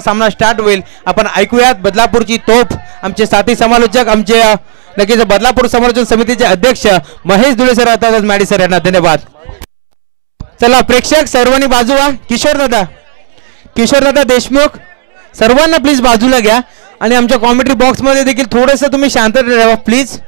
सामना स्टार्ट होईल. आपण ऐकूयात बदलापूरची तोफ आमचे साथी समालोचक आमचे नक्कीच बदलापूर समालोचन समितीचे अध्यक्ष महेश धुळे सर आता मॅडी सर यांना धन्यवाद. चला प्रेक्षक सर्वांनी बाजू व्हा. किशोर दादा देशमुख सर्वांना प्लीज बाजूला घ्या आणि आमच्या कॉमेंट्री बॉक्स मध्ये देखील थोडंसं तुम्ही शांत राहा प्लीज.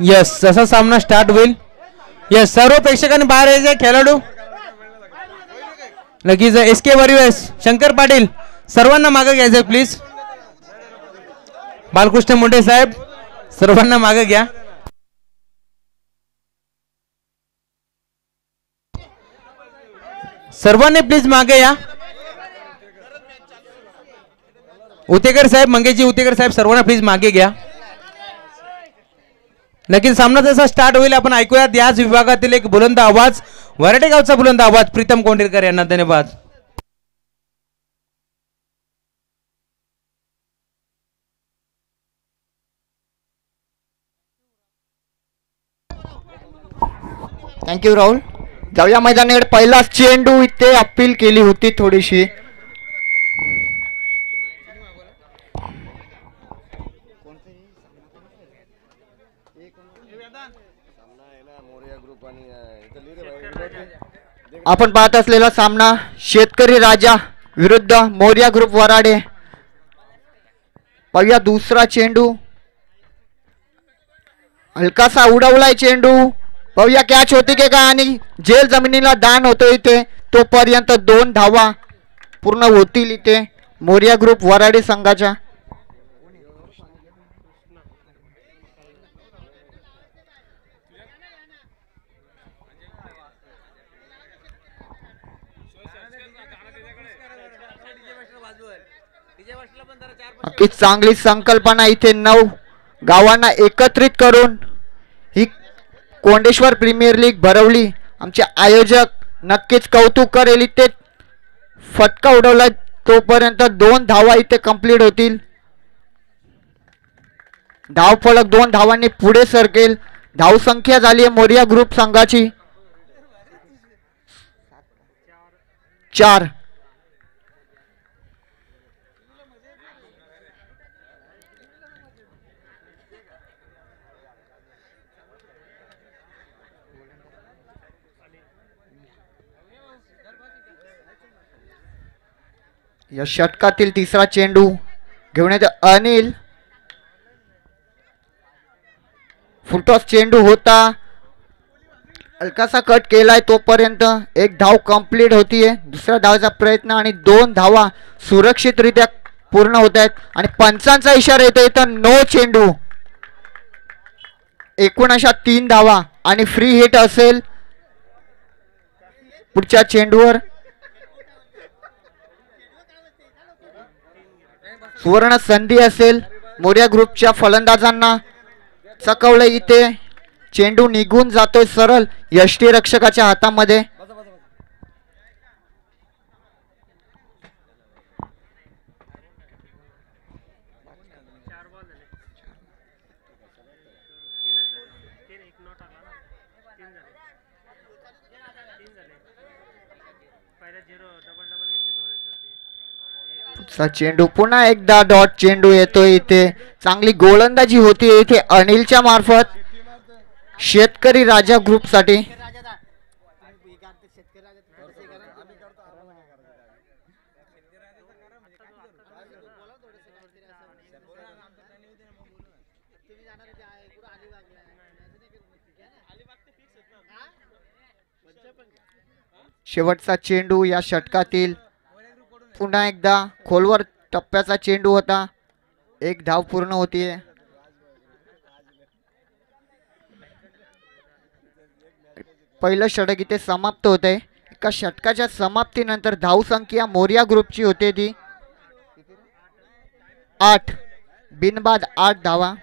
यस जसा सामना स्टार्ट होईल. यस सर्व प्रेक्षकांनी बाहेर यायचे. खेळाडू लगेच SK वरियर्स शंकर पाटील सर्वांना मागे घ्यायचं प्लीज. बालकृष्ण मुंडे साहेब सर्वांना मागे घ्या. सर्वांनी प्लीज मागे या. उतेकर साहेब मंगेशजी उतेकर साहेब सर्वांना प्लीज मागे घ्या. नक्कीच सामना जसा स्टार्ट होईल आपण ऐकूयात याच विभागातील एक बुलंद आवाज वराटे गावचा बुलंद आवाज प्रीतम कोंडेरकर यांना धन्यवाद. थँक्यू राहुल. जाऊया मैदानाकडे. पहिलाच चेंडू इथे अपील केली होती थोडीशी. आपण पाहत असलेला सामना शेतकरी राजा विरुद्ध मोर्या ग्रुप वराडे. पाहूया दुसरा चेंडू हलकासा उडवलाय चेंडू. पाहूया कॅच होती की काय आणि जेल जमिनीला दान होतो इथे. तोपर्यंत 2 धावा पूर्ण होतील इथे मोर्या ग्रुप वराडे संघाच्या. नक्कीच चांगली संकल्पना इथे 9 गावांना एकत्रित करून ही कोंडेश्वर प्रीमियर लीग भरवली. आमचे आयोजक नक्कीच कौतुक करेल. इथे फटका उडवला तोपर्यंत 2 धावा इथे कंप्लीट होतील. धाव फलक 2 धावांनी पुढे सरकेल. धाव संख्या झाली आहे मोर्या ग्रुप संघाची 4. या षटकातील तिसरा चेंडू घेऊन येतो अनिल. फुलटॉस चेंडू होता. हलकासा कट केलाय तोपर्यंत 1 धाव कंप्लीट होतीये. दुसऱ्या धावाचा प्रयत्न आणि 2 धावा सुरक्षितरित्या पूर्ण होत आहेत आणि पंचांचा इशारा येतो इथं नो चेंडू. एकूण अशा 3 धावा आणि फ्री हिट असेल पुढच्या चेंडूवर. सुवर्ण संधी असेल मोर्या ग्रुपच्या फलंदाजांना. चकवलं इथे चेंडू निघून जातोय सरळ यष्टीरक्षकाच्या हातामध्ये. चेंडू पुन्हा एकदा डॉट चेंडू येतोय इथे. चांगली गोलंदाजी होती इथे अनिलच्या मार्फत शेतकरी राजा ग्रुप साठी. शेवटचा चेंडू या षटकातील. पुन्हा एकदा खोलवर टप्प्याचा चेंडू होता. 1 धाव पूर्ण होतीये. पहिलं षटक इथे समाप्त होत आहे. एका षटकाच्या समाप्तीनंतर धाव संख्या मोर्या ग्रुपची होते ती 8 बिनबाद 8 धावा.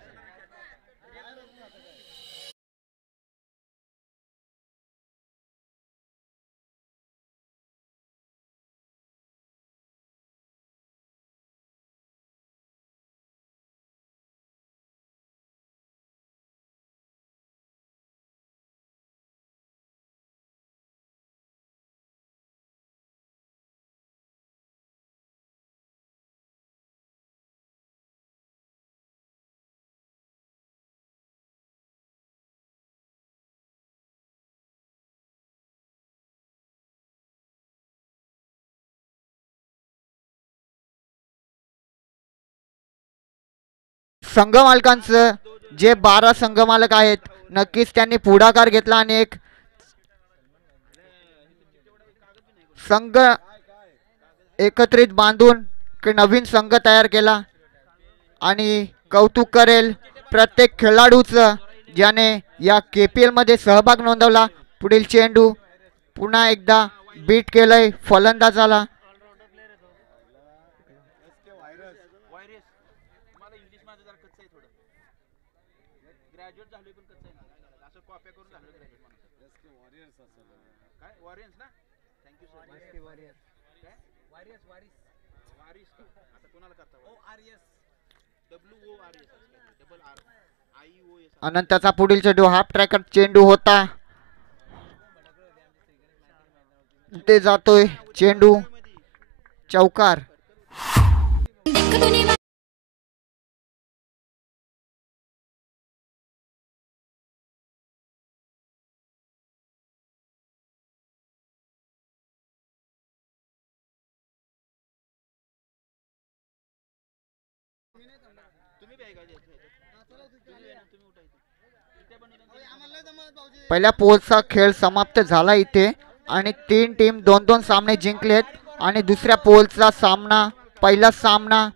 संघ मालकांचं जे 12 संघ मालक आहेत नक्कीच त्यांनी पुढाकार घेतला आणि एक संघ एकत्रित बांधून नवीन संघ तयार केला. आणि कौतुक करेल प्रत्येक खेळाडूचं ज्याने या KPL मध्ये सहभाग नोंदवला. पुढील चेंडू पुन्हा एकदा बीट केलंय फलंदाजाला. अनंताचा पुढील चेंडू हाफ ट्रॅकर चेंडू होता. ते जातोय चेंडू चौकार. पहिल्या पोलचा खेळ समाप्त झाला इथे आणि 3 टीम 2-2 सामने जिंकलेत. आणि दुसऱ्या पोलचा सामना पहिला सामना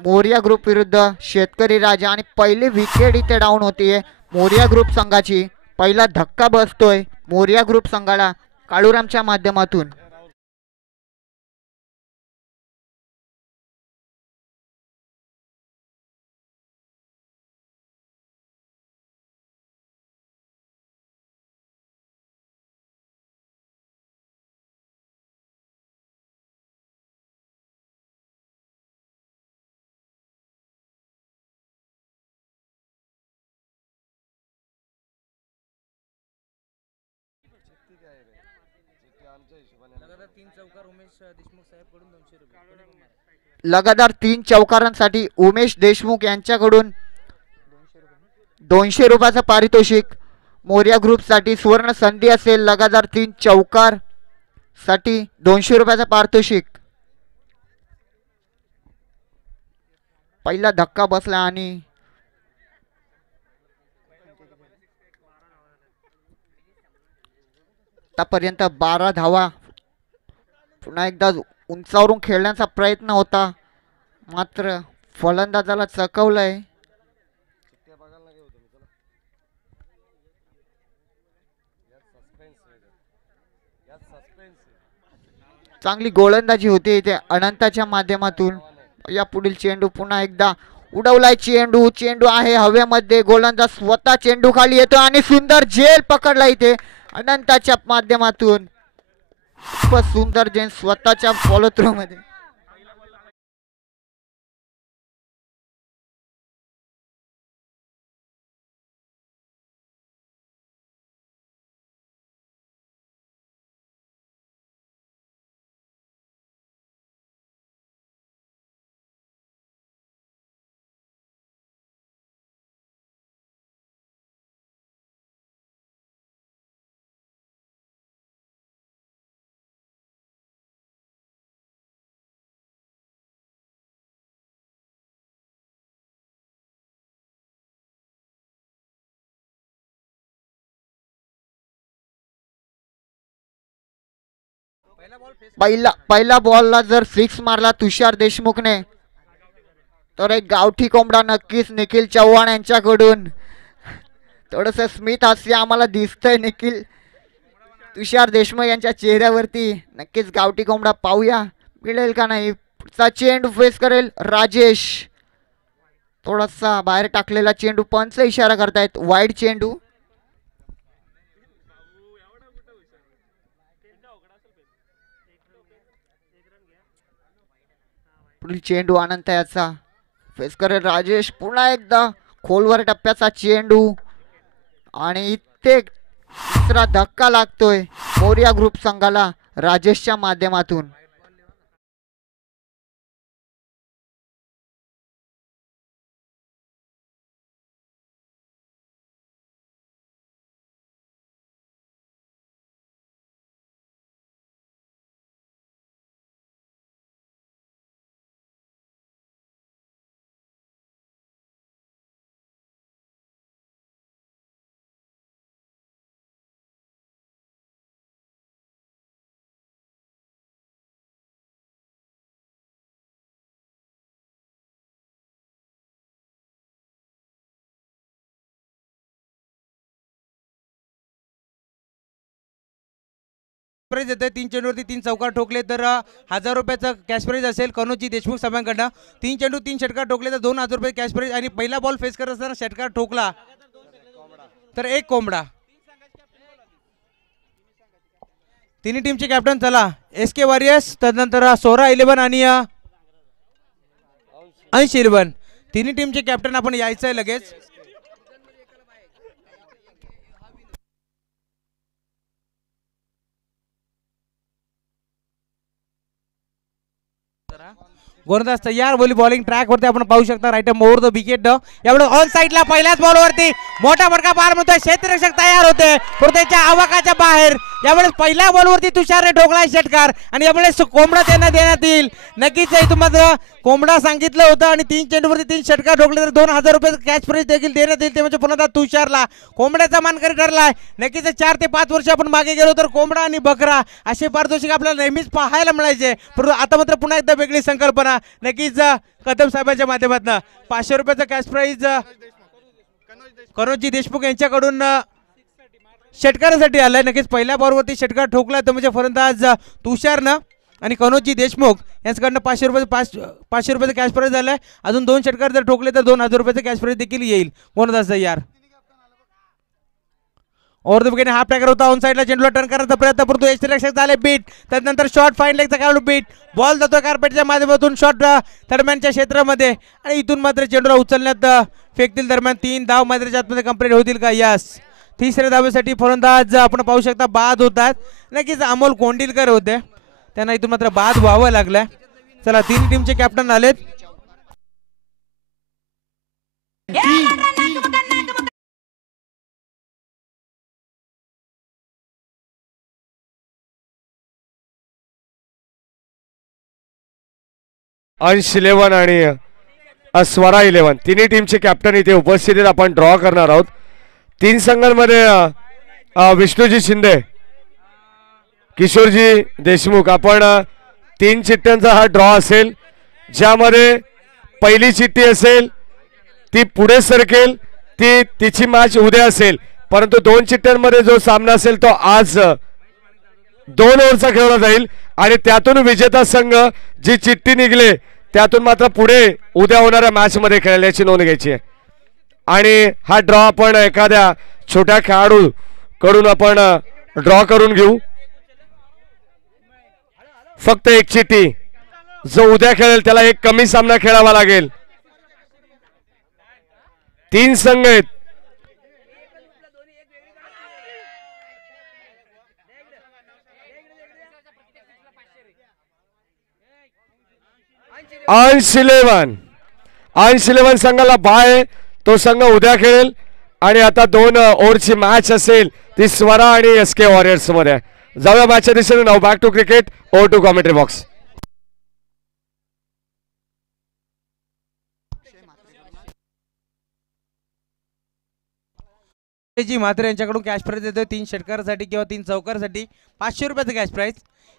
मोरिया ग्रुप विरुद्ध शेतकरी राजा आणि पहिली विकेट इथे डाऊन होतीये मोरिया ग्रुप संघाची. पहिला धक्का बसतोय मोरिया ग्रुप संघाला काळूरामच्या माध्यमातून. लगातार 3 चौकारांसाठी उमेश देशमुख यांच्याकडून 200 रुपयाचं पारितोषिक. मोरिया ग्रुप साठी सुवर्ण संधी असेल. लगातार 3 चौकार साठी 200 रुपयाचं पारितोषिक. पहिला धक्का बसला आणि आतापर्यंत 12 धावा. पुन्हा एकदा उंचावरून खेळण्याचा प्रयत्न होता मात्र फलंदाजाला चकवलंय. चांगली गोलंदाजी होती इथे अनंताच्या माध्यमातून. या पुढील चेंडू पुन्हा एकदा उडवलाय चेंडू. चेंडू आहे हवेमध्ये. गोलंदाज स्वतः चेंडू खाली येतो आणि सुंदर झेल पकडला इथे अनंताच्या माध्यमातून. खूपच सुंदर झेल स्वतःच्या फॉलो थ्रो मध्ये. पहिला बॉलला जर 6 मारला तुषार देशमुखने तर एक गावठी कोंबडा नक्कीच निखिल चव्हाण यांच्याकडून. थोडस स्मित हास्य आम्हाला दिसतंय निखिल तुषार देशमुख यांच्या चेहऱ्यावरती. नक्कीच गावठी कोंबडा पाहूया मिळेल का नाही. पुढचा चेंडू फेस करेल राजेश. थोडासा बाहेर टाकलेला चेंडू, पंच इशारा करतायत वाईड चेंडू. पुढील चेंडू अनंत याचा फेस करेल राजेश. पुन्हा एकदा खोलवर टप्प्याचा चेंडू आणि इथे तिसरा धक्का लागतोय मोरिया ग्रुप संघाला राजेशच्या माध्यमातून. प्राइज येते 3 चेंडूवरती 3 चौकार ठोकले तर 1000 रुपयाचा कॅश प्राइज असेल कनोजी देशमुख सभांकडनं. 3 चेंडू 3 षटकार ठोकले तर 2000 रुपये कॅश प्राइज. आणि पहिला बॉल फेस करत असताना षटकार ठोकला तर 1 कोंबडा. तिन्ही टीमचे कॅप्टन चला SK वॉरियर्स, त्यानंतर सोरा 11 आणि अंश 11, तिन्ही टीमचे कॅप्टन आपण यायचंय लगेच. गोलंदाज तयार. बोली बॉलिंग ट्रॅक वरती आपण पाहू शकता राईट ओव्हर द विकेट. यावेळेस ऑन साईडला पहिल्याच बॉलवरती मोठा फटका पार म्हणतोय. क्षेत्ररक्षक तयार होते पृथ्वीच्या आवाकाच्या बाहेर. यावेळेस पहिल्या बॉलवरती तुषारने ठोकला षटकार आणि यावेळेस कोंबडा त्यांना देण्यात येईल. नक्कीच इथून मात्र कोंबडा सांगितलं होतं आणि 3 चेंडूवरती 3 षटकार ठोकले तर 2000 रुपये कॅश प्राइज देखील देण्यात येईल. ते म्हणजे पुन्हा तुषारला कोंबड्याचा मानकरी ठरलाय. नक्कीच 4 ते 5 वर्ष आपण मागे गेलो तर कोंबडा आणि बकरा असे पारितोषिक आपल्याला नेहमीच पाहायला मिळायचे, परंतु आता मात्र पुन्हा एकदा वेगळी संकल्पना. नक्कीच कदम साहेबांच्या माध्यमातून 500 रुपयाचा कॅश प्राइज कनोजी देशमुख यांच्याकडून षटकारासाठी आलाय. नक्कीच पहिल्या बॉलवरती षटकार ठोकला तर म्हणजे फलंदाज तुषारनं आणि कनोजी देशमुख यांच्याकडनं 500 रुपयाचा कॅश प्राइज झालाय. अजून 2 षटकार जर ठोकले तर 2000 रुपयाचा कॅश प्राइज देखील येईल. गोलंदाज तयार. ओव्हर द विकेट हाफ टॅकर होता. ऑन साईडला चेंडूला टर्न करण्याचा प्रयत्न करतो. यष्टीरक्षक झाले बीट. त्यानंतर शॉर्ट फाईन लेगचा खेळाडू बीट. बॉल जातो कार्पेटच्या माध्यमातून शॉर्ट थर्डमॅनच्या क्षेत्रामध्ये आणि इथून मात्र चेंडूला उचलण्यात फेकतील. दरम्यान 3 धाव मैदानाच्या आतमध्ये कंप्लीट होतील का? यस. तिसऱ्या धावेसाठी फलंदाज आपण पाहू शकता बाद होतात. नक्कीच अमोल कोंडिलकर होते, त्यांना इथून मात्र बाद व्हावं लागलंय. चला 3 टीमचे कॅप्टन आलेत. अंश 11 आणि स्वरा 11 तिन्ही टीमचे कॅप्टन इथे उपस्थित आहेत. आपण ड्रॉ करणार आहोत. 3 संघांमध्ये विष्णुजी शिंदे, किशोरजी देशमुख. आपण 3 चिठ्ठ्यांचा हा ड्रॉ असेल, ज्यामध्ये पहिली चिठ्ठी असेल ती पुढे सरकेल, तिची मॅच उद्या असेल. परंतु 2 चिठ्ठ्यांमध्ये जो सामना असेल तो आज 2 ओव्हरचा खेळला जाईल आणि त्यातून विजेता संघ जी चिठ्ठी निघले त्यातून मात्र पुढे उद्या होणाऱ्या मॅच मध्ये खेळण्याची नोंद घ्यायची आहे. आणि हा ड्रॉ आपण एखाद्या छोट्या खेळाडू कडून आपण ड्रॉ करून घेऊ. फक्त एक चिठ्ठी, जो उद्या खेळेल त्याला एक कमी सामना खेळावा लागेल. 3 संघ आहेत. अंश 11 संघाला बाय, तो संघ उद्या खेळेल. आणि आता 2 ओव्हरची मॅच असेल ती स्वरा आणि SK वॉरियर्स मध्ये. जाऊया मॅचच्या दिशेने. नाव back to cricket. Over to commentary box. जी मात्र यांच्याकडून कॅश प्राइज येतोय 3 षटकारासाठी किंवा 3 चौकारासाठी 500 रुपयाचा कॅश प्राइज.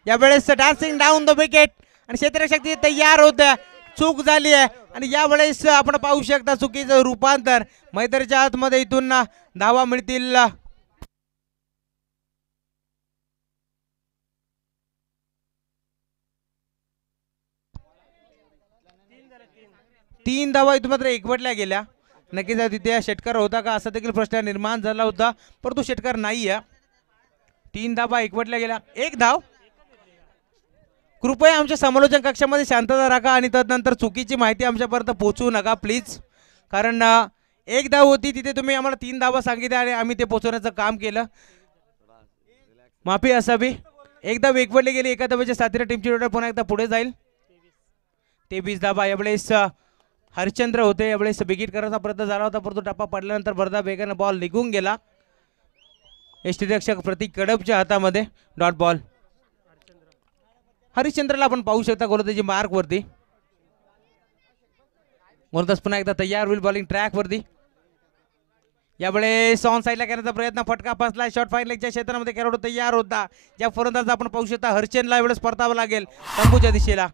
यावेळेस डान्सिंग डाऊन द विकेट आणि क्षेत्ररक्षक तयार होत्या. चूक झाली आहे आणि यावेळेस आपण पाहू शकता चुकीचं रूपांतर. मैदानाच्या आतमध्ये इथून धावा मिळतील. 3 धावा इथून मात्र एकवटल्या गेल्या. नक्कीच तिथे षटकार होता का असा देखील प्रश्न निर्माण झाला होता, परंतु षटकार नाही आहे. 3 धावा एकवटल्या गेल्या. एक धाव. कृपया आमच्या समालोचन कक्षामध्ये शांतता राखा आणि तदनंतर चुकीची माहिती आमच्यापर्यंत पोहोचवू नका प्लीज. कारण एक धाव होती तिथे तुम्ही आम्हाला 3 धावा सांगितल्या आणि आम्ही ते पोहोचवण्याचं काम केलं. माफी असावी. एक धाव एकवटली गेली. एका धावेच्या साथीने टीमची टोटल पुन्हा एकदा पुढे जाईल. 23 धावा. यावेळेस हरिश्चंद्र होते. यावेळेस बिगिट करायचा प्रयत्न झाला होता, परंतु टप्पा पडल्यानंतर भरदा वेगाने बॉल निघून गेला. यष्टीरक्षक प्रतीक कडपच्या हातामध्ये डॉट बॉल. हरिश्चंद्रला आपण पाहू शकता गोलंदाजी मार्क वरती. गोलंदाज पुन्हा एकदा तयार होईल बॉलिंग ट्रॅक वरती. यावेळेस ऑन साईडला करण्याचा प्रयत्न. फटका फसला. शॉर्ट फाईन लेगच्या क्षेत्रामध्ये खेळाडू तयार होता. या फलंदाज आपण पाहू शकता हरिश्चंद्रला यावेळेस परतावं लागेल तंबूच्या दिशेला.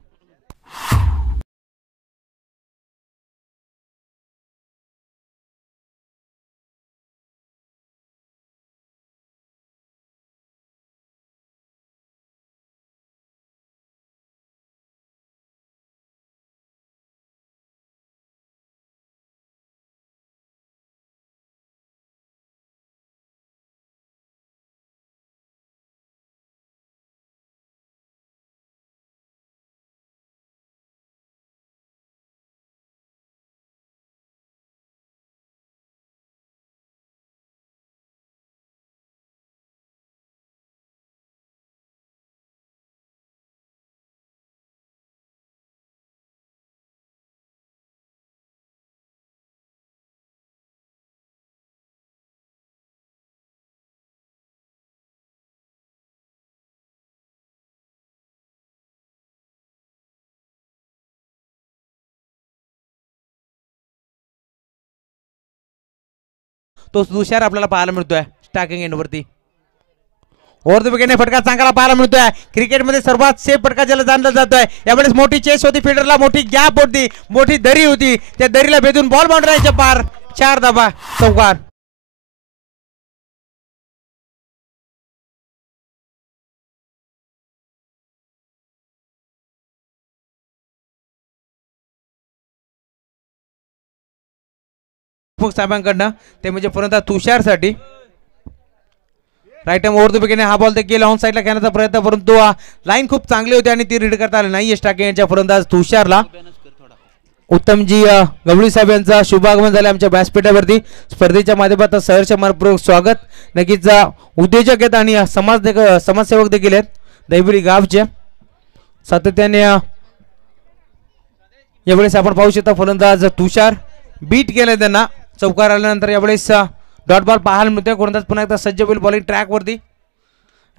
तो तुषार आपल्याला पाहायला मिळतोय स्टॅकिंग एंड वरती. ओव्हर द विकेटने फटका चांगला पाहायला मिळतोय. क्रिकेटमध्ये सर्वात सेफ फटका ज्याला जाणला जातोय. यावेळेस मोठी चेस होती फिल्डरला. मोठी गॅप होती. मोठी दरी होती. त्या दरीला भेदून बॉल बाउंड्रीच्या पार. 4 धावा. चौकार. साहेबांकडनं ते म्हणजे फलंदाज तुषारसाठी. राईट ओव्हर द विकेटने हा बॉल देखील ऑन साईडला खेळण्याचा प्रयत्न, परंतु लाईन खूप चांगली होती आणि ती रीड करता आली नाही स्टॅकिंगच्या फलंदाज तुषारला. उत्तमजी गवळी साहेब यांचा शुभागमन झाले आमच्या व्यासपीठावरती. स्पर्धेच्या माध्यमातून सहर्ष मनपूर्वक स्वागत. नक्कीच उद्योजक आहेत आणि समाजसेवक देखील आहेत दैवली गावचे. सातत्याने यावेळेस आपण पाहू शकता फलंदाज तुषार बीट केले त्यांना. चौकार आल्यानंतर यावेळेस डॉट बॉल पाहायला मिळतोय. गोलंदाज पुन्हा एकदा सज्ज होईल बॉलिंग ट्रॅक वरती.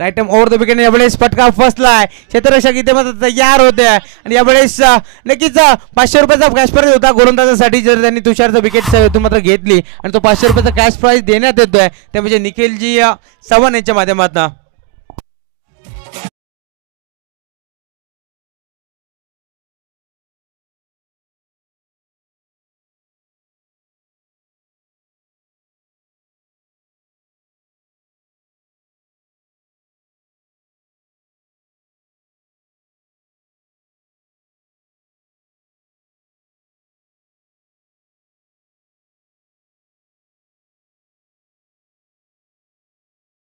Right over the wicket. यावेळेस फटका फसलाय. क्षेत्ररक्षक इथे मात्र तयार होते आणि यावेळेस नक्कीच 500 रुपयाचा कॅश प्राईज होता गोलंदाजासाठी जर त्यांनी तुषारचं विकेट मात्र घेतली आणि तो 500 रुपयाचा कॅश प्राईज देण्यात येतोय ते म्हणजे निखिलजी चव्हाण यांच्या माध्यमातून.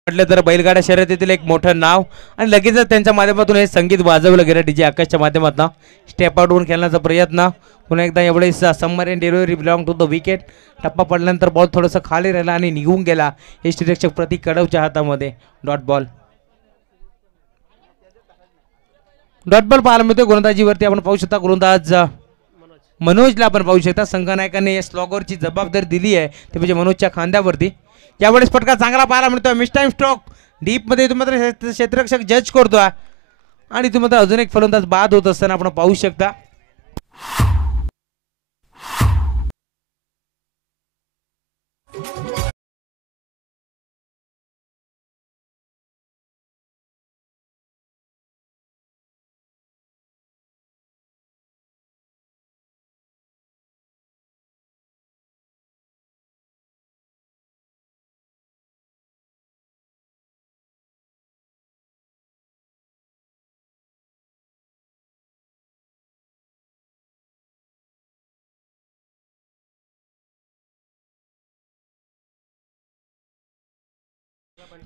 म्हटलं तर बैलगाडा शर्यतीतील एक मोठं नाव आणि लगेचच त्यांच्या माध्यमातून हे संगीत वाजवलं गेलं डीजे आकाशच्या माध्यमातून. स्टेप आउट होऊन खेळण्याचा प्रयत्न. पुन्हा एकदा यावेळेस submarine delivery belong to the wicket. टप्पा पडल्यानंतर बॉल थोडंसं खाली राहिला आणि निघून गेला यष्टीरक्षक प्रतीक कडवच्या हातामध्ये. Dot ball. डॉट बॉल पाहायला मिळतोय गोलंदाजीवरती. आपण पाहू शकता गोलंदाज मनोजला आपण पाहू शकता. संघनायकाने स्लॉगरची जबाबदारी दिली आहे ते म्हणजे मनोजच्या खांद्यावरती. यावेळेस फटका चांगला पाहायला मिळतोय. मिस टाइम स्ट्रोक डीप मध्ये तुम्हाला क्षेत्ररक्षक जज करतोय आणि तुम्हाला अजून एक फलंदाज बाद होत असताना आपण पाहू शकता.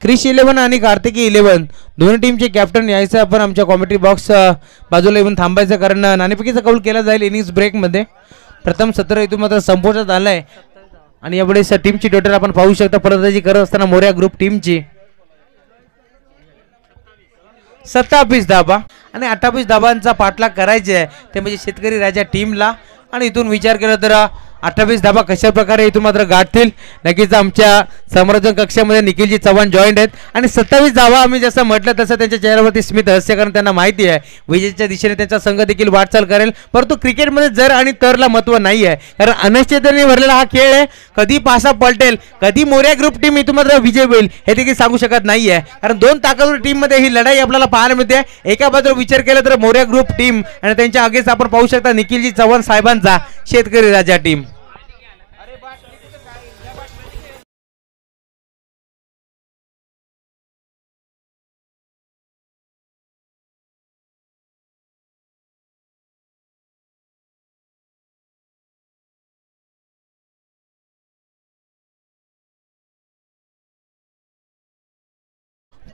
क्रिश 11 आणि कार्तिकी 11 दोन्ही टीमचे कॅप्टन यायचं आपण आमच्या कॉमेंट्री बॉक्स बाजूला येऊन थांबायचं, कारण नाणेफेकीचा कौल केला जाईल इनिंग्स ब्रेकमध्ये. प्रथम सत्र इथून मात्र संपुष्टात आलाय आणि यावेळेस टीमची टोटल आपण पाहू शकता फलंदाजी करत असताना मोरया ग्रुप टीमची 27 धाबा आणि 28 धाबांचा पाठलाग करायचे आहे ते म्हणजे शेतकरी राजा टीमला. आणि इथून विचार केला तर 28 धाबा कशा प्रकारे इथून मात्र गाठतील. नक्कीच आमच्या समोरच्या कक्षामध्ये निखिलजी चव्हाण जॉईंट आहेत आणि 27 धावा आम्ही जसं म्हटलं तसं त्यांच्या चेहऱ्यावरती स्मित हास्य, कारण त्यांना माहिती आहे विजेच्या दिशेने त्यांचा संघ देखील वाटचाल करेल. परंतु क्रिकेटमध्ये जर आणि तरला महत्व नाही आहे, कारण अनिश्चिततेने भरलेला हा खेळ आहे. कधी पासा पलटेल, कधी मोरया ग्रुप टीम इथून मात्र विजय होईल हे देखील सांगू शकत नाही आहे, कारण दोन ताकदवर टीममध्ये ही लढाई आपल्याला पाहायला मिळते. एका बाजूला विचार केला तर मोरया ग्रुप टीम आणि त्यांच्या अगेन्स्ट आपण पाहू शकता निखिलजी चव्हाण साहेबांचा शेतकरी राजा टीम.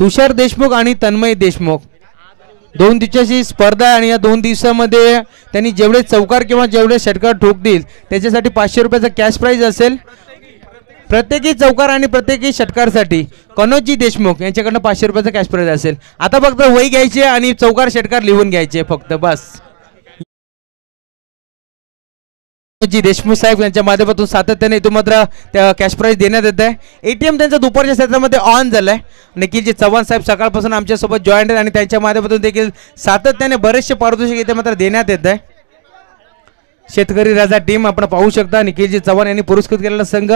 तुषार देशमुख आणि तन्मय देशमुख 2 दिवसाची स्पर्धा आहे आणि या 2 दिवसामध्ये त्यांनी जेवढे चौकार किंवा जेवढे षटकार ठोकतील त्याच्यासाठी 500 रुपयाचा कॅश प्राइज असेल. प्रत्येकी चौकार आणि प्रत्येकी षटकारसाठी कनोजी देशमुख यांच्याकडनं 500 रुपयाचा कॅश प्राइज असेल. आता फक्त वही घ्यायचे आणि चौकार षटकार लिहून घ्यायचे फक्त बस. जी देशमुख साहेब यांच्या माध्यमातून सातत्याने इथून मात्र त्या कॅश प्राइज देण्यात येत आहे. एटीएम त्यांचा दुपारच्या क्षेत्रामध्ये ऑन झालाय. निखिलजी चव्हाण साहेब सकाळपासून आमच्यासोबत जॉईंट आहेत आणि त्यांच्या माध्यमातून देखील सातत्याने बरेचसे पारितोषिक इथे मात्र देण्यात येत आहे. शेतकरी राजा टीम आपण पाहू शकता निखिलजी चव्हाण यांनी पुरस्कृत केलेला संघ.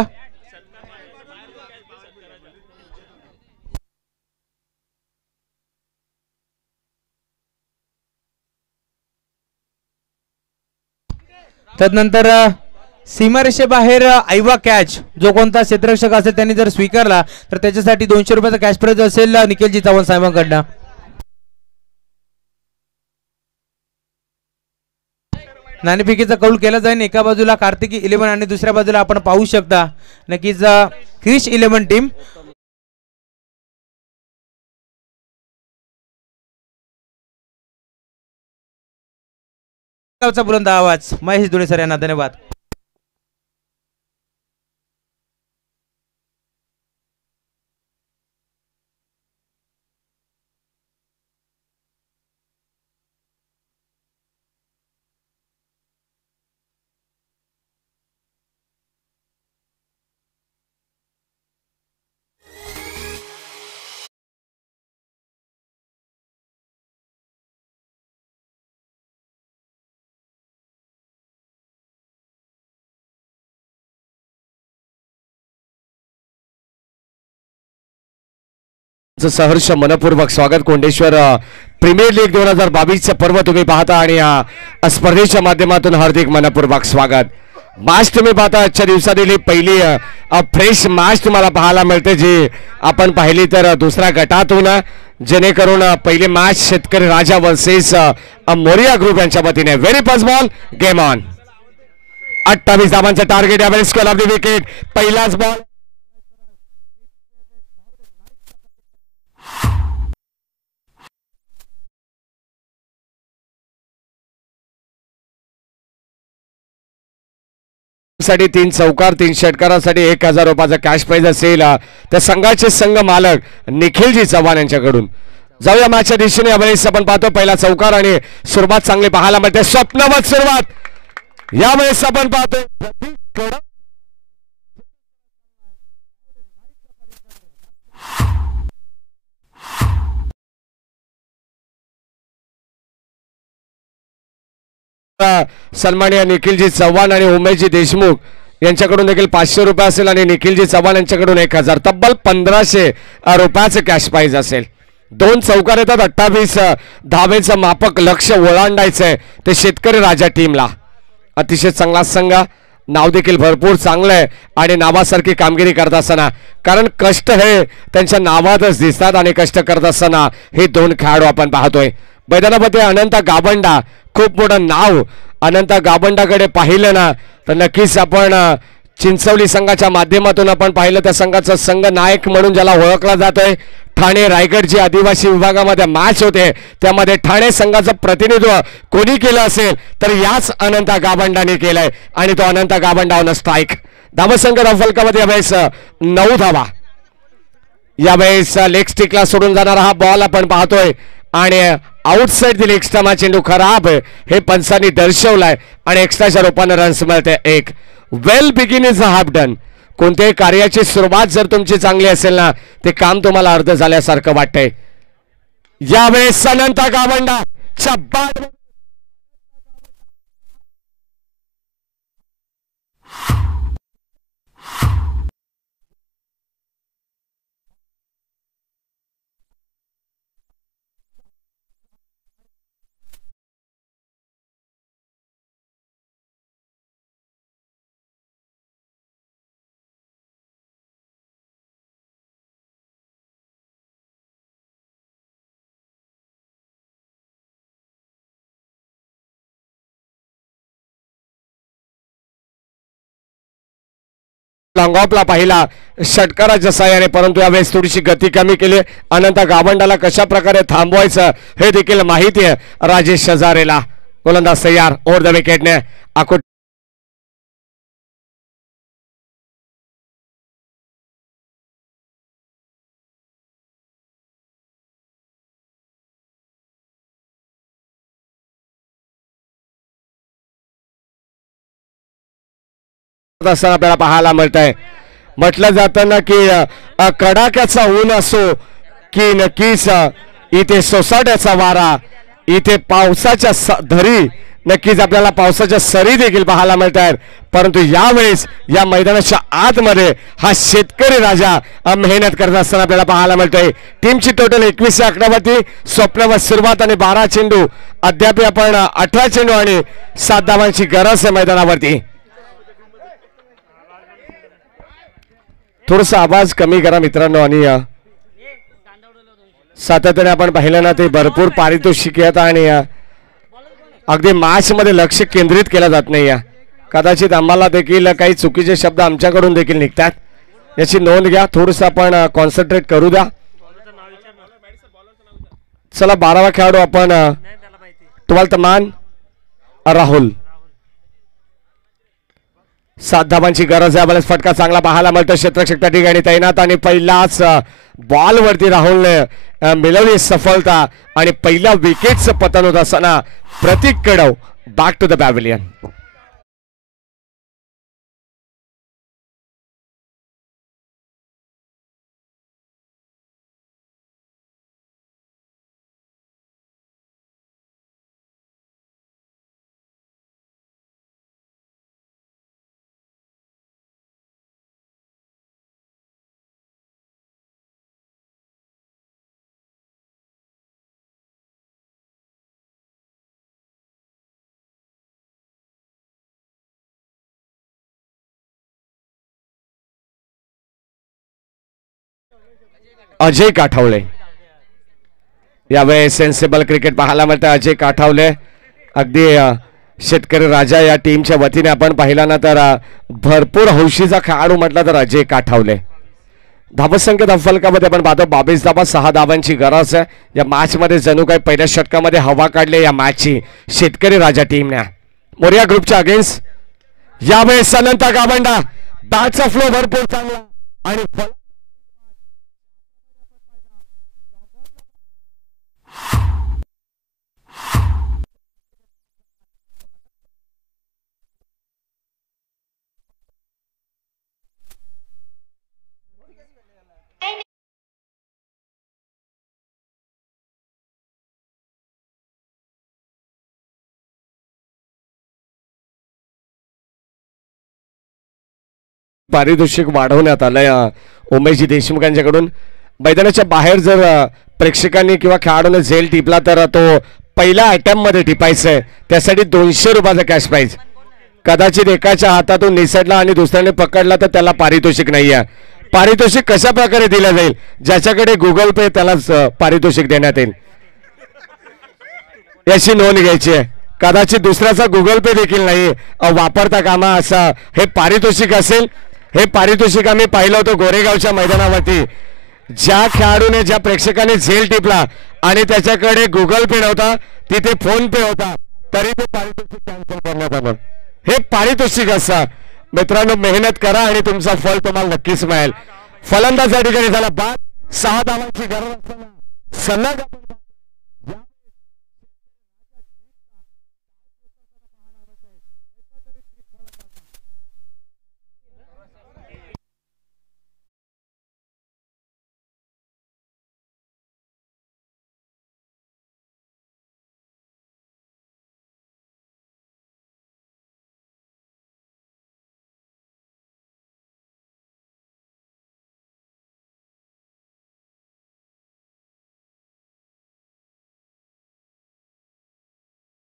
तदनंतर सीमारेषेबाहेर आयवा कॅच जो कोणता क्षेत्ररक्षक असेल त्यांनी जर स्वीकारला तर त्याच्यासाठी 200 रुपयाचा कॅश प्राइज असेल निखिलजी चव्हाण साहेबांकडनं. नाणेफेकीचा कौल केला जाईल. एका बाजूला कार्तिकी 11 आणि दुसऱ्या बाजूला आपण पाहू शकता नक्कीच क्रिश 11 टीम. बुलंद आवाज महेश धुळे सर यांना धन्यवाद. सहर्ष मनपूर्वक स्वागत. कोंडेश्वर प्रीमियर लीग 2022 पर्व तुम्ही पाहता आणि या स्पर्धेच्या माध्यमातून हार्दिक मनपूर्वक स्वागत. मॅच तुम्ही पाहता आजच्या दिवसातील पहिली फ्रेश मॅच तुम्हाला पाहायला मिळते जी आपण पाहिली तर दुसऱ्या गटातून, जेणेकरून पहिली मॅच शेतकरी राजा वर्सेस मोरिया ग्रुप यांच्या वतीने. Very first ball game on. 28 धावांचं टार्गेट यावेळेस स्कोर ऑफ द विकेट. पहिलाच बॉल साठी 3 चौकार 3 षटकारासाठी 1000 रुपयाचा कॅश प्राइज असेल त्या संघाचे संघ मालक निखिलजी चव्हाण यांच्याकडून. जाऊया मॅचच्या दिशेने. यावेळेस आपण पाहतो पहिला चौकार आणि सुरुवात चांगली पाहायला मिळते. स्वप्नवत सुरुवात यावेळेस आपण पाहतो. सन्माननीय निखिलजी चव्हाण आणि उमेशजी देशमुख यांच्याकडून देखील 500 रुपये असेल आणि निखिलजी चव्हाण यांच्याकडून 1000, तब्बल 1500 रुपयाचे कॅश प्राइज असेल. 2 चौकार येतात. 28 धावेचं मापक लक्ष ओलांडायचंय ते शेतकरी राजा टीमला. अतिशय चांगला संघ, नाव देखील भरपूर चांगलं आहे आणि नावासारखी कामगिरी करत असताना, कारण कष्ट हे त्यांच्या नावातच दिसतात आणि कष्ट करत असताना हे 2 खेळाडू आपण पाहतोय. मैदानामध्ये अनंत गाबंडा, खूप मोठं नाव. अनंत गाबंडाकडे पाहिलं ना तर नक्कीच आपण चिंचवली संघाच्या माध्यमातून आपण पाहिलं त्या संघाचा संघ नायक म्हणून ज्याला ओळखला जातोय ठाणे रायगड जी आदिवासी विभागामध्ये मॅच होते त्यामध्ये ठाणे संघाचं प्रतिनिधित्व कोणी केलं असेल तर याच अनंता गावंडाने केलंय आणि तो अनंता गावंडा ऑन स्ट्राईक. धावसंख्या धावफलकामध्ये यावेळेस 9 धावा. यावेळेस लेग स्टिकला सोडून जाणारा हा बॉल आपण पाहतोय आणि आउटसाइड दिली एक्स्ट्रा चेंडू खराब हे पंचांनी दर्शवलाय आणि एक्स्ट्राच्या रूपाने रन्स मिळते 1. वेल बिगिन इज हाफ डन. कोणत्याही कार्याची सुरुवात जर तुमची चांगली असेल ना ते काम तुम्हाला अर्ध झाल्यासारखं वाटतंय. यावेळेस अनंता गावंडा बाद लॉंगऑफला पाहिला षटकाराच्या साहाय्याने परंतु यावेळेस थोडीशी गती कमी केली. अनंता गावंडाला कशा प्रकारे थांबवायचं हे देखील माहिती आहे राजेश हजारेला. गोलंदाज तयार ओव्हर द विकेटने आकुट असताना आपल्याला पाहायला मिळत आहे. म्हटलं जातं ना की कडाक्याचा ऊन असो की नक्कीच इथे सोसाट्याचा वारा, इथे पावसाच्या धरी, नक्कीच आपल्याला पावसाच्या सरी देखील पाहायला मिळत आहेत. परंतु यावेळेस या मैदानाच्या आतमध्ये हा शेतकरी राजा मेहनत करत असताना आपल्याला पाहायला मिळतोय. टीमची टोटल 21 आकडावरती स्वप्नावर सुरुवात आणि 12 चेंडू. अद्याप आपण 18 चेंडू आणि 7 धावांची गरज आहे मैदानावरती. थोडासा आवाज कमी करा मित्रांनो. आणि सातत्याने आपण पाहिलं ना ते भरपूर पारितोषिक आहेत आणि अगदी मॅच मध्ये लक्ष केंद्रित केलं जात नाही. कदाचित आम्हाला देखील काही चुकीचे शब्द आमच्याकडून देखील निघतात, याची नोंद घ्या. थोडंसं आपण कॉन्सन्ट्रेट करू द्या. चला 12वा खेळाडू आपण 12th मान राहुल. 7 धावांची गरज आहे. बरेच फटका चांगला पाहायला मिळतो. क्षेत्ररक्षक त्या ठिकाणी तैनात आणि पहिलाच बॉल वरती राहुलने मिळवली सफलता आणि पहिल्या विकेटचं पतन होत असताना Pratik Kadav back to the pavilion. Ajay Kathawale यावेळेस सेन्सिबल क्रिकेट पाहायला मिळतं. अजय काठावले अगदी शेतकरी राजा या टीमच्या वतीने आपण पाहिला ना तर भरपूर हौशीचा खेळाडू म्हटला तर अजय काठावले. धावसंख्या धावफलकामध्ये आपण पाहतो 22 धावा, 6 धावांची गरज आहे. या मॅच मध्ये जणू काही पहिल्या षटकामध्ये हवा काढली या मॅचची शेतकरी राजा टीमने. मोरिया ग्रुपच्या अगेन्स्ट यावेळेस अनंता गावंडा. बॅटचा फ्लो भरपूर चांगला आणि पारितोषिक वाढवण्यात आलंय उमेशजी देशमुख यांच्याकडून. मैदानाच्या बाहेर जर प्रेक्षकांनी किंवा खेळाडूने झेल टिपला तर तो पहिल्या अटेम्प्ट मध्ये टिपायचा आहे. त्यासाठी 200 रुपयाचा कॅश प्राइज. कदाचित एकाच्या हातातून निसटला आणि दुसऱ्याने पकडला तर त्याला पारितोषिक नाही आहे. पारितोषिक कशा प्रकारे दिलं जाईल? ज्याच्याकडे गुगल पे त्यालाच पारितोषिक देण्यात येईल, याची नोंद घ्यायची आहे. कदाचित दुसऱ्याचा गुगल पे देखील नाही वापरता कामा असं हे पारितोषिक असेल. हे पारितोषिक आम्ही पाहिलं होतं गोरेगावच्या मैदानावरती. ज्या खेळाडूने ज्या प्रेक्षकाने झेल टिपला आणि त्याच्याकडे गुगल पे नव्हता तिथे फोन पे होता तरी ते पारितोषिक कॅन्सल करण्यात आलं. हे पारितोषिक असं. मित्रांनो मेहनत करा आणि तुमचा फळ तुम्हाला नक्कीच मिळेल. फलंदाज या ठिकाणी झाला बाद. 6 धावांची गरज असताना सलग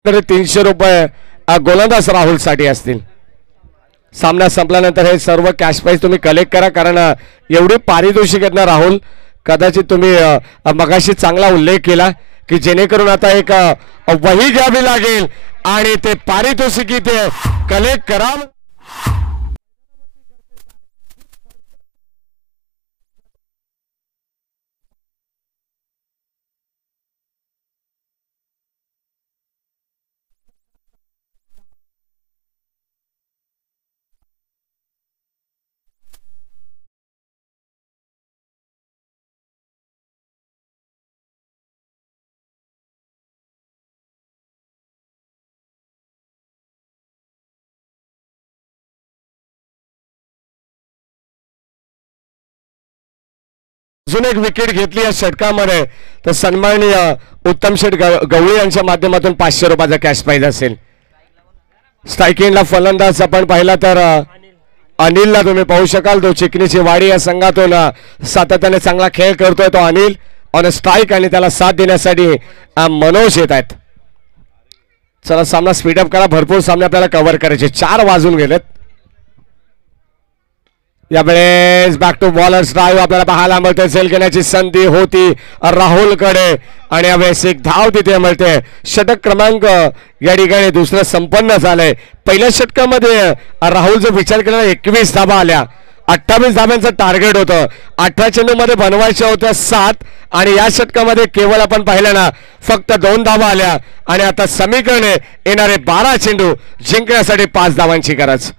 तर 300 रुपये गोलंदाज राहुल साठी असतील. सामना संपल्यानंतर हे सर्व कॅश प्राइज तुम्ही कलेक्ट करा कारण एवढी पारितोषिक आहेत ना राहुल. कदाचित तुम्ही मगाशी चांगला उल्लेख केला की जेणेकरून आता एक वही घ्यावी लागेल आणि ते पारितोषिकी ते कलेक्ट करा. अजून एक विकेट घेतली या षटकामध्ये तर सन्माननीय उत्तम शेठ गवळी यांच्या माध्यमातून 500 रुपयाचा कॅश प्राइज असेल. स्ट्रायकिंगला फलंदाज आपण पाहिला तर अनिलला तुम्ही पाहू शकाल. तो चिकनीची वाडी या संघातून सातत्याने चांगला खेळ करतोय तो अनिल ऑन स्ट्राईक आणि त्याला साथ देण्यासाठी मनोज येत आहेत. चला सामना स्पीडअप करा. भरपूर सामने आपल्याला कव्हर करायचे. 4 वाजून गेलेत. यावेळेस बॅक टू बॉलर्स ड्राईव्ह आपल्याला पाहायला मिळते. सेल घेण्याची संधी होती राहुलकडे आणि यावेळेस एक धाव तिथे मिळते. षटक क्रमांक या ठिकाणी दुसरं संपन्न झालंय. पहिल्या षटकामध्ये राहुल जर विचार केला 21 धावा आल्या. 28 धाब्यांचं टार्गेट होतं. 18 चेंडूमध्ये बनवायच्या होत्या 7 आणि या षटकामध्ये केवळ आपण पाहिलं ना फक्त 2 धावा आल्या आणि आता समीकरणे येणारे 12 चेंडू जिंकण्यासाठी 5 धावांची गरज.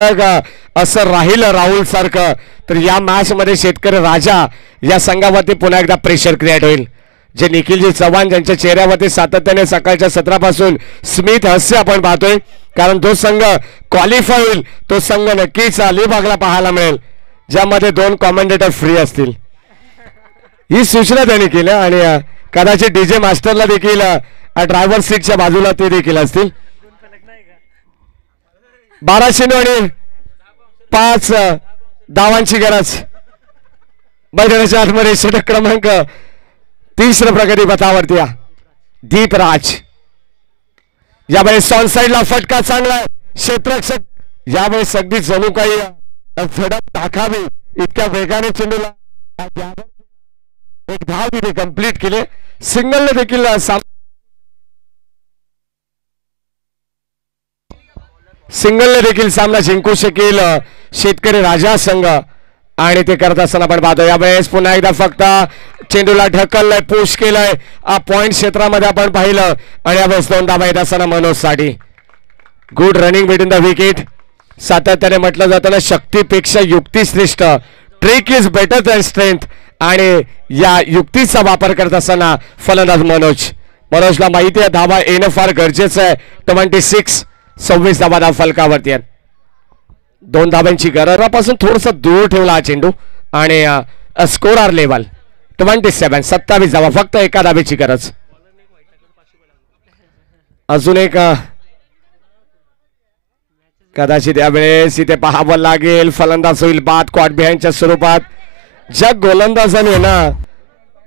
असं राहिलं राहुल सारखं तर या मॅच मध्ये शेतकरी राजा या संघावरती पुन्हा एकदा प्रेशर क्रिएट होईल. जे निखिलजी चव्हाण ज्यांच्या चेहऱ्यावरती सातत्याने सकाळच्या सत्रापासून स्मित हास्य आपण पाहतोय कारण जो संघ क्वालिफाय होईल तो संघ नक्कीच अलिबागला पाहायला मिळेल ज्यामध्ये 2 कॉमेंटेटर फ्री असतील. ही सूचना त्यांनी केली आणि कदाचित डीजे मास्टरला देखील ड्रायव्हर सीटच्या बाजूला ते देखील असतील. 12 चेंडू आणि 5 धावांची गरज. मैदानाच्या आतमध्ये षटक क्रमांक 30 प्रगती पथावरती दीपराज. यावेळेस ऑन साइडला फटका चांगला. क्षेत्ररक्षक यावेळेस अगदी जणू काही झडप टाकावी इतक्या वेगाने चेंडूला एक धाव तिथे कंप्लीट केले. सिंगलने देखील सामना जिंकू शकेल शेतकरी राजा संघ आणि ते करत असताना आपण पाहतो. यावेळेस पुन्हा एकदा फक्त चेंडूला ढकललंय पुश केलंय पॉइंट क्षेत्रामध्ये आपण पाहिलं आणि यावेळेस 2 धावा येत असताना मनोज साठी. Good running between the wicket. सातत्याने म्हटलं जातं ना शक्तीपेक्षा युक्ती श्रेष्ठ. Trick is better than strength आणि या युक्तीचा वापर करत असताना फलंदाज मनोजला माहिती आहे धावा येणं फार गरजेचं आहे. 26 धावा फलकावरती आहेत. 2 धाब्यांची गरजापासून थोडस दूर ठेवला हा चेंडू आणि स्कोर आर लेवल 27 धावा फक्त 1 धाब्याची गरज. अजून एक कदाचित यावेळेस इथे पाहावं लागेल. फलंदाज होईल बाद कॉट बिहाइंडच्या स्वरूपात. ज्या गोलंदाजाने ना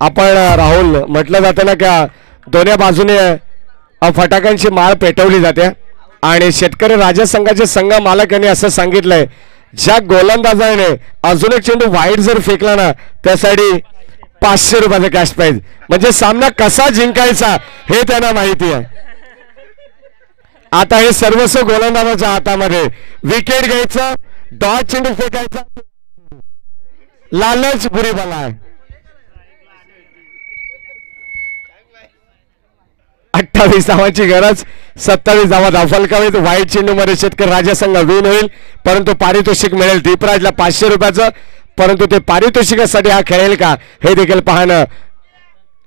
आपण राहुल म्हटलं जातं ना का दोन्ही बाजूने फटाक्यांची माळ पेटवली जाते आणि शेतकरी राजा संघाचे संघ मालक यांनी असं सांगितलंय ज्या गोलंदाजाने अजून एक चेंडू वाईट जर फेकला ना त्यासाठी 500 रुपयाचं कॅश प्राइज. म्हणजे सामना कसा जिंकायचा हे त्यांना माहिती आहे. आता हे सर्वस्व गोलंदाजाच्या हातामध्ये. विकेट घ्यायचं, डॉट चेंडू फेकायचा, लालच बुरी बला आहे. 28 धावांची गरज, 27 धावा धावफलकावेत. वाईट चेंडू मध्ये शेतकरी राजा संघ विन होईल, परंतु पारितोषिक मिळेल दीपराजला 500 रुपयाचं. परंतु ते पारितोषिकासाठी हा खेळेल का हे देखील पाहणं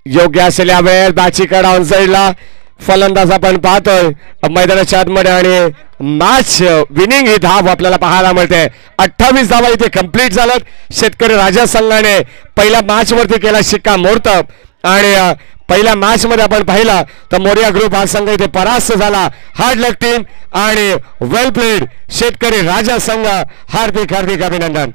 योग्य असेल. या वेळेस बॅटची कडा ऑन साईडला, फलंदाज आपण पाहतोय मैदानाच्या आतमध्ये आणि मॅच विनिंग ही धाव आपल्याला पाहायला मिळते. 28 धावा इथे कंप्लीट झालं. शेतकरी राजा संघाने पहिल्या मॅच वरती केला शिक्कामोर्तब आणि पहिल्या मॅच मध्ये आपण पाहिला तर मोरिया ग्रुप हा संघ इथे परास्त झाला. हार्ड लक टीम आणि वेल प्लेड शेतकरी राजा संघ. हार्दिक हार्दिक अभिनंदन.